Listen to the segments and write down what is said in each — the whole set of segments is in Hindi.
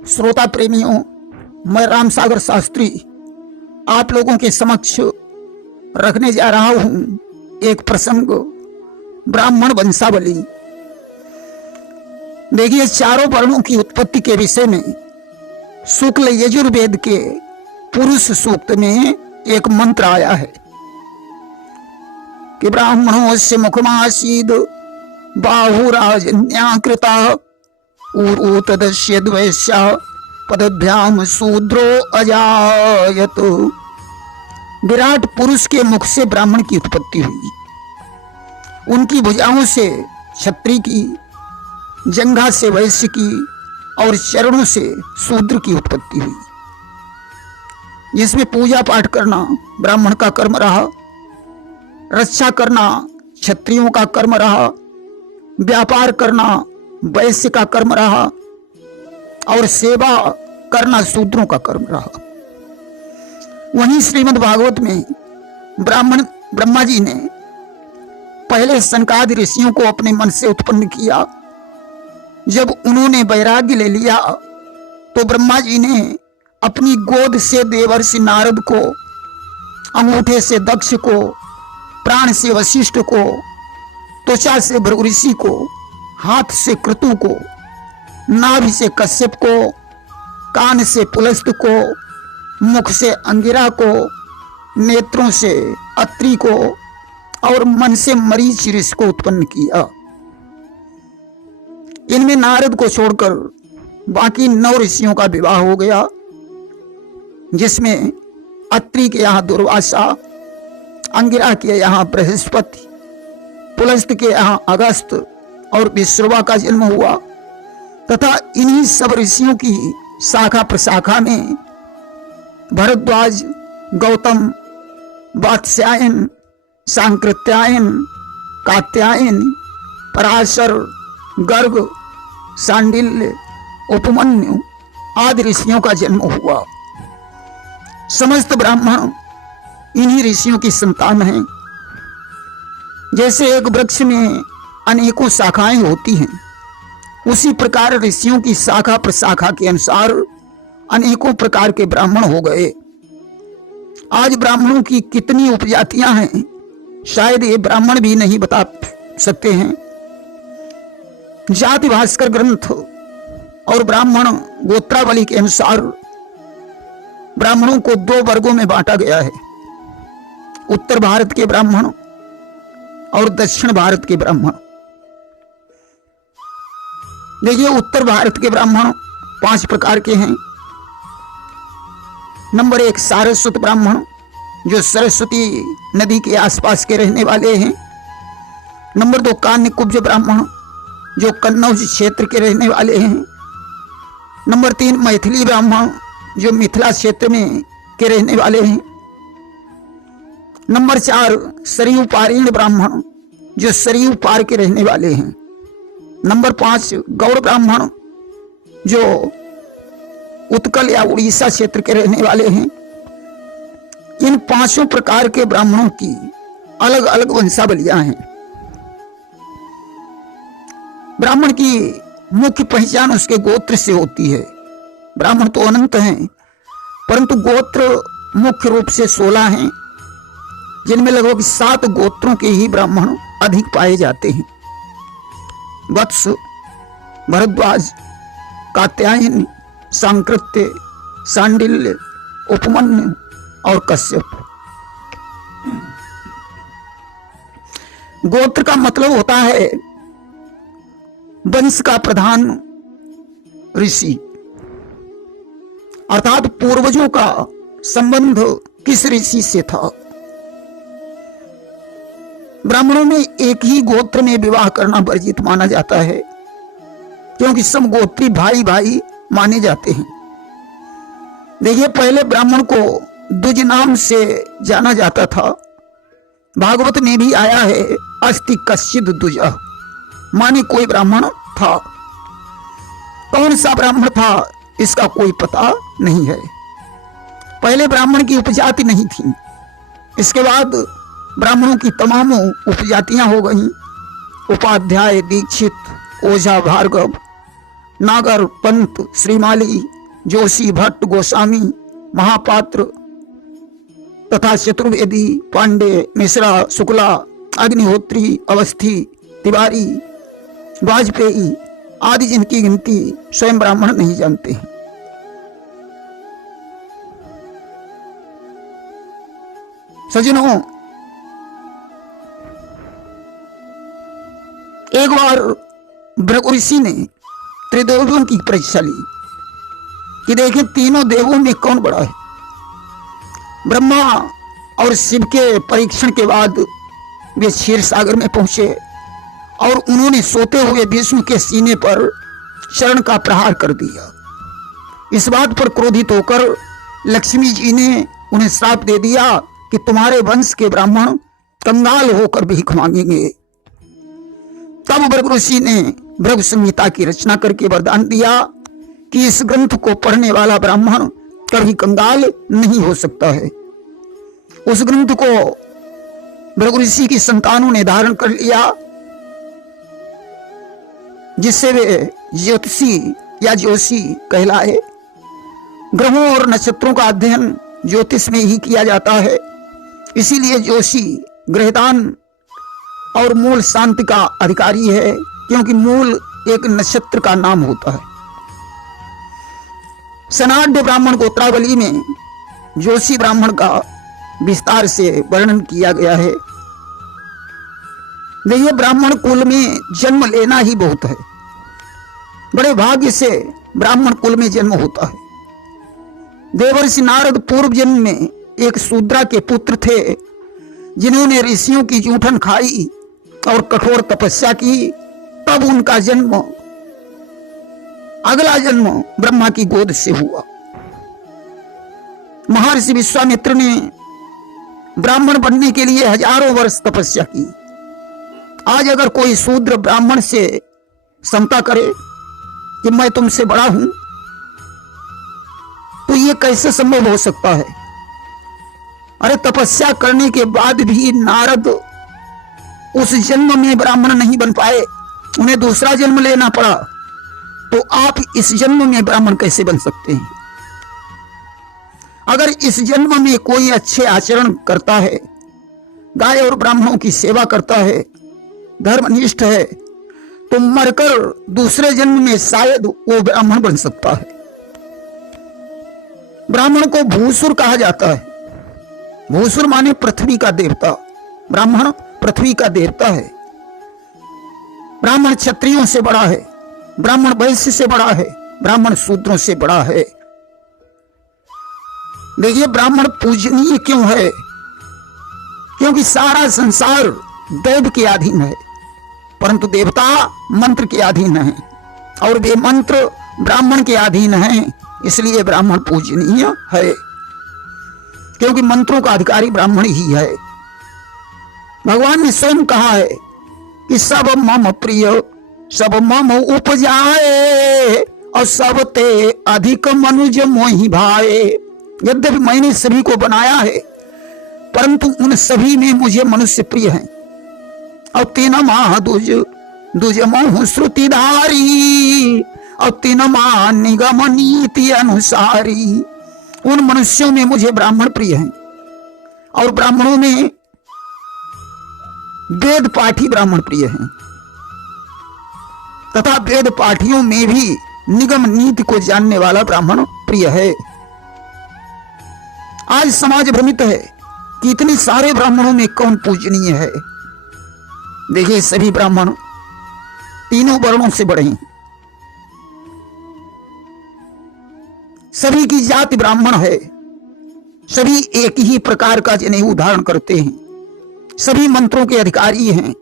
श्रोता प्रेमियों, मैं राम सागर शास्त्री आप लोगों के समक्ष रखने जा रहा हूं एक प्रसंग, ब्राह्मण वंशावली। देखिए, चारों वर्णों की उत्पत्ति के विषय में शुक्ल यजुर्वेद के पुरुष सूक्त में एक मंत्र आया है कि ब्राह्मणों से मुखमासीद बाहुराजन्याकृता उरूतदस्य द्वैश्य पदभ्याम शूद्रो अजायत। विराट पुरुष के मुख से ब्राह्मण की उत्पत्ति हुई, उनकी भुजाओं से क्षत्रिय की, जंघा से वैश्य की और चरणों से शूद्र की उत्पत्ति हुई, जिसमें पूजा पाठ करना ब्राह्मण का कर्म रहा, रक्षा करना क्षत्रियों का कर्म रहा, व्यापार करना वैश्य का कर्म रहा और सेवा करना शूद्रों का कर्म रहा। वहीं श्रीमद् भागवत में ब्रह्मा जी ने पहले सनकादि ऋषियों को अपने मन से उत्पन्न किया। जब उन्होंने वैराग्य ले लिया तो ब्रह्मा जी ने अपनी गोद से देवर्षि नारद को, अंगूठे से दक्ष को, प्राण से वशिष्ठ को, त्वचा से भृगु ऋषि को, हाथ से क्रतु को, नाभि से कश्यप को, कान से पुलस्त को, मुख से अंगिरा को, नेत्रों से अत्रि को और मन से मरीच ऋषि को उत्पन्न किया। इनमें नारद को छोड़कर बाकी 9 ऋषियों का विवाह हो गया, जिसमें अत्रि के यहाँ दुर्वासा, अंगिरा के यहाँ बृहस्पति, पुलस्त के यहाँ अगस्त और विश्रवा का जन्म हुआ तथा इन्हीं सब ऋषियों की शाखा प्रशाखा में भरद्वाज, गौतम, वात्स्यायन, सांकृत्यायन, कात्यायन, पराशर, गर्ग, सांडिल्य, उपमन्यु आदि ऋषियों का जन्म हुआ। समस्त ब्राह्मण इन्हीं ऋषियों की संतान हैं। जैसे एक वृक्ष में अनेकों शाखाएं होती हैं, उसी प्रकार ऋषियों की शाखा प्रशाखा के अनुसार अनेकों प्रकार के ब्राह्मण हो गए। आज ब्राह्मणों की कितनी उपजातियां हैं, शायद ये ब्राह्मण भी नहीं बता सकते हैं। जाति भास्कर ग्रंथ और ब्राह्मण गोत्रावली के अनुसार ब्राह्मणों को 2 वर्गों में बांटा गया है, उत्तर भारत के ब्राह्मण और दक्षिण भारत के ब्राह्मण। देखिए, उत्तर भारत के ब्राह्मण 5 प्रकार के हैं। नंबर 1 सारस्वत ब्राह्मण, जो सरस्वती नदी के आसपास के रहने वाले हैं। नंबर 2 कान्यकुब्ज ब्राह्मण, जो कन्नौज क्षेत्र के रहने वाले हैं। नंबर 3 मैथिली ब्राह्मण, जो मिथिला क्षेत्र में के रहने वाले हैं। नंबर 4 सरयू पारीण ब्राह्मण, जो सरयू पार के रहने वाले हैं। नंबर 5 गौड़ ब्राह्मण, जो उत्कल या उड़ीसा क्षेत्र के रहने वाले हैं। इन 5 प्रकार के ब्राह्मणों की अलग अलग वंशावलियां हैं। ब्राह्मण की मुख्य पहचान उसके गोत्र से होती है। ब्राह्मण तो अनंत हैं, परंतु गोत्र मुख्य रूप से 16 हैं, जिनमें लगभग 7 गोत्रों के ही ब्राह्मण अधिक पाए जाते हैं। वत्स, भरद्वाज, कात्यायन, सांकृत्य, सांडिल्य, उपमन्यु और कश्यप। गोत्र का मतलब होता है वंश का प्रधान ऋषि, अर्थात पूर्वजों का संबंध किस ऋषि से था। ब्राह्मणों में एक ही गोत्र में विवाह करना वर्जित माना जाता है, क्योंकि सब गोत्री भाई भाई माने जाते हैं। देखिए, पहले ब्राह्मण को द्विज नाम से जाना जाता था। भागवत में भी आया है, अस्ति कश्चिद द्विजः, माने कोई ब्राह्मण था। कौन सा ब्राह्मण था इसका कोई पता नहीं है। पहले ब्राह्मण की उपजाति नहीं थी, इसके बाद ब्राह्मणों की तमाम उपजातियां हो गईं। उपाध्याय, दीक्षित, ओझा, भार्गव नागर, पंत, श्रीमाली, जोशी, भट्ट, गोस्वामी, महापात्र तथा चतुर्वेदी, पांडे, मिश्रा, शुक्ला, अग्निहोत्री, अवस्थी, तिवारी, वाजपेयी आदि जिनकी गिनती स्वयं ब्राह्मण नहीं जानते हैं। सज्जनों, एक बार भृगु ऋषि ने त्रिदेवों की परीक्षा ली कि देखें तीनों देवों में कौन बड़ा है। ब्रह्मा और शिव के परीक्षण के बाद वे क्षीर सागर में पहुंचे और उन्होंने सोते हुए विष्णु के सीने पर शरण का प्रहार कर दिया। इस बात पर क्रोधित होकर लक्ष्मी जी ने उन्हें श्राप दे दिया कि तुम्हारे वंश के ब्राह्मण कंगाल होकर भीख मांगेंगे। तब भृगु ऋषि ने भृगु संहिता की रचना करके वरदान दिया कि इस ग्रंथ को पढ़ने वाला ब्राह्मण कभी कंगाल नहीं हो सकता है। उस ग्रंथ को भृगु ऋषि की संतानों ने धारण कर लिया, जिससे वे ज्योतिषी या जोशी कहलाए। ग्रहों और नक्षत्रों का अध्ययन ज्योतिष में ही किया जाता है, इसीलिए जोशी ग्रहदान और मूल शांति का अधिकारी है, क्योंकि मूल एक नक्षत्र का नाम होता है। सनाढ़ ब्राह्मण गोत्रावली में जोशी ब्राह्मण का विस्तार से वर्णन किया गया है। देखिए, ब्राह्मण कुल में जन्म लेना ही बहुत है। बड़े भाग्य से ब्राह्मण कुल में जन्म होता है। देवर्षि नारद पूर्व जन्म में एक शूद्रा के पुत्र थे, जिन्होंने ऋषियों की जूठन खाई और कठोर तपस्या की। तब उनका जन्म, अगला जन्म ब्रह्मा की गोद से हुआ। महर्षि विश्वामित्र ने ब्राह्मण बनने के लिए हजारों वर्ष तपस्या की। आज अगर कोई शूद्र ब्राह्मण से समता करे कि मैं तुमसे बड़ा हूं, तो यह कैसे संभव हो सकता है? अरे, तपस्या करने के बाद भी नारद उस जन्म में ब्राह्मण नहीं बन पाए, उन्हें दूसरा जन्म लेना पड़ा। तो आप इस जन्म में ब्राह्मण कैसे बन सकते हैं? अगर इस जन्म में कोई अच्छे आचरण करता है, गाय और ब्राह्मणों की सेवा करता है, धर्मनिष्ठ है, तो मरकर दूसरे जन्म में शायद वो ब्राह्मण बन सकता है। ब्राह्मण को भूसुर कहा जाता है। भूसुर माने पृथ्वी का देवता। ब्राह्मण पृथ्वी का देवता है। ब्राह्मण क्षत्रियों से बड़ा है, ब्राह्मण वैश्य से बड़ा है, ब्राह्मण शूद्रों से बड़ा है। देखिए, ब्राह्मण पूजनीय क्यों है? क्योंकि सारा संसार देव के अधीन है, परंतु देवता मंत्र के अधीन है और वे मंत्र ब्राह्मण के अधीन हैं। इसलिए ब्राह्मण पूजनीय है, क्योंकि मंत्रों का अधिकारी ब्राह्मण ही है। भगवान ने स्वयं कहा है कि सब मम प्रिय, सब मम उपजाए और सब ते अधिक मनुज मोहि भाए। यद्यपि मैंने सभी को बनाया है, परंतु उन सभी में मुझे मनुष्य प्रिय हैं। और तीन माह दुज दुज मोह श्रुतिधारी और तीन माह निगम नीति अनुसारी। उन मनुष्यों में मुझे ब्राह्मण प्रिय हैं, और ब्राह्मणों में वेद पाठी ब्राह्मण प्रिय हैं, तथा वेद पाठियों में भी निगम नीति को जानने वाला ब्राह्मण प्रिय है। आज समाज भ्रमित है कि इतने सारे ब्राह्मणों में कौन पूजनीय है। देखिए, सभी ब्राह्मण तीनों वर्णों से बड़े हैं। सभी की जाति ब्राह्मण है। सभी एक ही प्रकार का जनेऊ धारण करते हैं। सभी मंत्रों के अधिकारी हैं।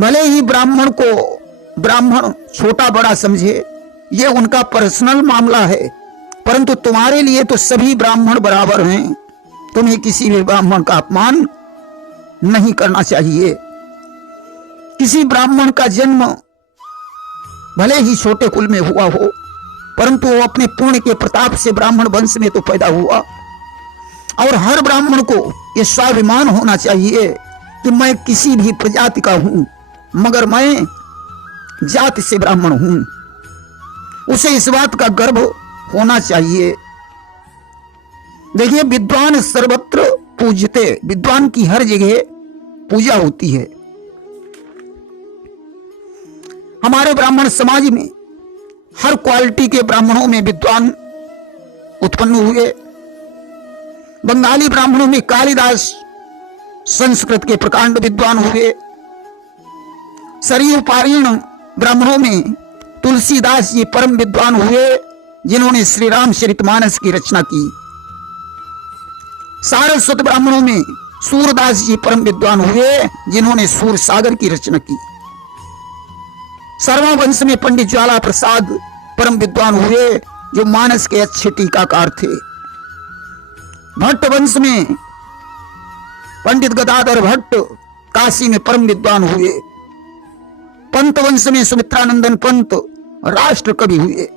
भले ही ब्राह्मण को ब्राह्मण छोटा बड़ा समझे, यह उनका पर्सनल मामला है, परंतु तुम्हारे लिए तो सभी ब्राह्मण बराबर हैं। तुम्हें किसी भी ब्राह्मण का अपमान नहीं करना चाहिए। किसी ब्राह्मण का जन्म भले ही छोटे कुल में हुआ हो, परंतु वो अपने पुण्य के प्रताप से ब्राह्मण वंश में तो पैदा हुआ। और हर ब्राह्मण को यह स्वाभिमान होना चाहिए कि मैं किसी भी प्रजाति का हूं, मगर मैं जाति से ब्राह्मण हूं। उसे इस बात का गर्व होना चाहिए। देखिए, विद्वान सर्वत्र पूजते, विद्वान की हर जगह पूजा होती है। हमारे ब्राह्मण समाज में हर क्वालिटी के ब्राह्मणों में विद्वान उत्पन्न हुए। बंगाली ब्राह्मणों में कालिदास संस्कृत के प्रकांड विद्वान हुए। सरयू पारीण ब्राह्मणों में तुलसीदास जी परम विद्वान हुए, जिन्होंने श्री रामचरितमानस की रचना की। सारस्वत ब्राह्मणों में सूरदास जी परम विद्वान हुए, जिन्होंने सूर सागर की रचना की। सर्वा वंश में पंडित ज्वाला प्रसाद परम विद्वान हुए, जो मानस के अच्छे टीकाकार थे। भट्ट वंश में पंडित गदाधर भट्ट काशी में परम विद्वान हुए। पंत वंश में सुमित्रानंदन पंत राष्ट्र कवि हुए।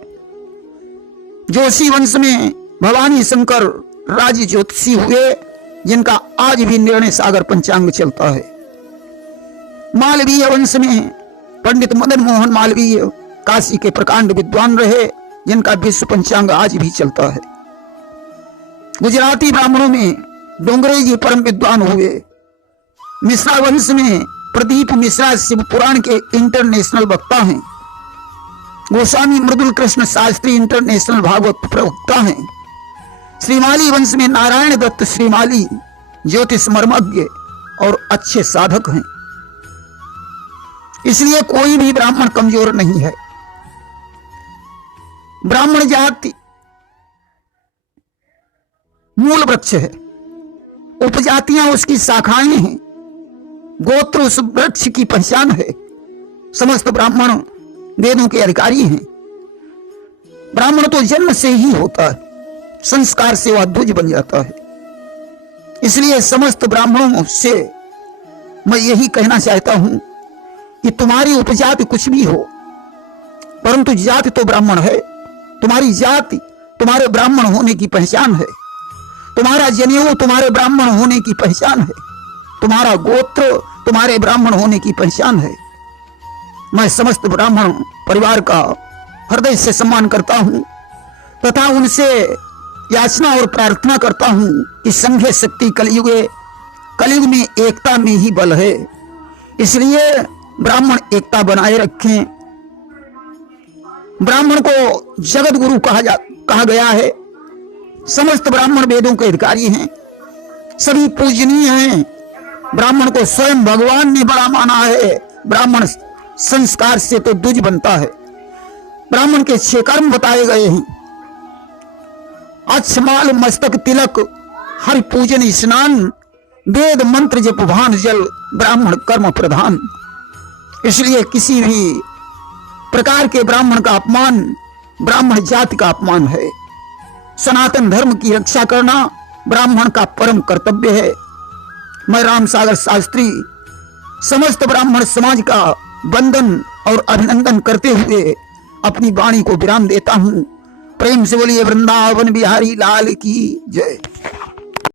जोशी वंश में भवानी शंकर राज ज्योतिषी हुए, जिनका आज भी निर्णय सागर पंचांग चलता है। मालवीय वंश में पंडित मदन मोहन मालवीय काशी के प्रकांड विद्वान रहे, जिनका विश्व पंचांग आज भी चलता है। गुजराती ब्राह्मणों में डोंगरे जी परम विद्वान हुए। मिश्रा वंश में प्रदीप मिश्रा शिव पुराण के इंटरनेशनल वक्ता हैं। गोस्वामी मृदुल कृष्ण शास्त्री इंटरनेशनल भागवत प्रवक्ता हैं। श्रीमाली वंश में नारायण दत्त श्रीमाली ज्योतिष मर्मज्ञ और अच्छे साधक हैं। इसलिए कोई भी ब्राह्मण कमजोर नहीं है। ब्राह्मण जाति मूल वृक्ष है, उपजातियां उसकी शाखाएं हैं, गोत्र उस वृक्ष की पहचान है। समस्त ब्राह्मण वेदों के अधिकारी हैं। ब्राह्मण तो जन्म से ही होता है, संस्कार से वह ध्वज बन जाता है। इसलिए समस्त ब्राह्मणों से मैं यही कहना चाहता हूं कि तुम्हारी उपजाति कुछ भी हो, परंतु जाति तो ब्राह्मण है। तुम्हारी जाति तुम्हारे ब्राह्मण होने की पहचान है। तुम्हारा जनेऊ तुम्हारे ब्राह्मण होने की पहचान है। तुम्हारा गोत्र तुम्हारे ब्राह्मण होने की पहचान है। मैं समस्त ब्राह्मण परिवार का हृदय से सम्मान करता हूं तथा उनसे याचना और प्रार्थना करता हूं कि संघ शक्ति कलयुग में एकता में ही बल है। इसलिए ब्राह्मण एकता बनाए रखें। ब्राह्मण को जगत गुरु कहा गया है। समस्त ब्राह्मण वेदों के अधिकारी हैं, सभी पूजनीय हैं। ब्राह्मण को स्वयं भगवान ने बड़ा माना है। ब्राह्मण संस्कार से तो द्विज बनता है। ब्राह्मण के 6 कर्म बताए गए हैं। अच्छमाल मस्तक तिलक, हरि पूजन स्नान, वेद मंत्र जप भान जल, ब्राह्मण कर्म प्रधान। इसलिए किसी भी प्रकार के ब्राह्मण का अपमान ब्राह्मण जाति का अपमान है। सनातन धर्म की रक्षा करना ब्राह्मण का परम कर्तव्य है। मैं राम सागर शास्त्री समस्त ब्राह्मण समाज का वंदन और अभिनंदन करते हुए अपनी वाणी को विराम देता हूं। प्रेम से बोलिए वृंदावन बिहारी लाल की जय।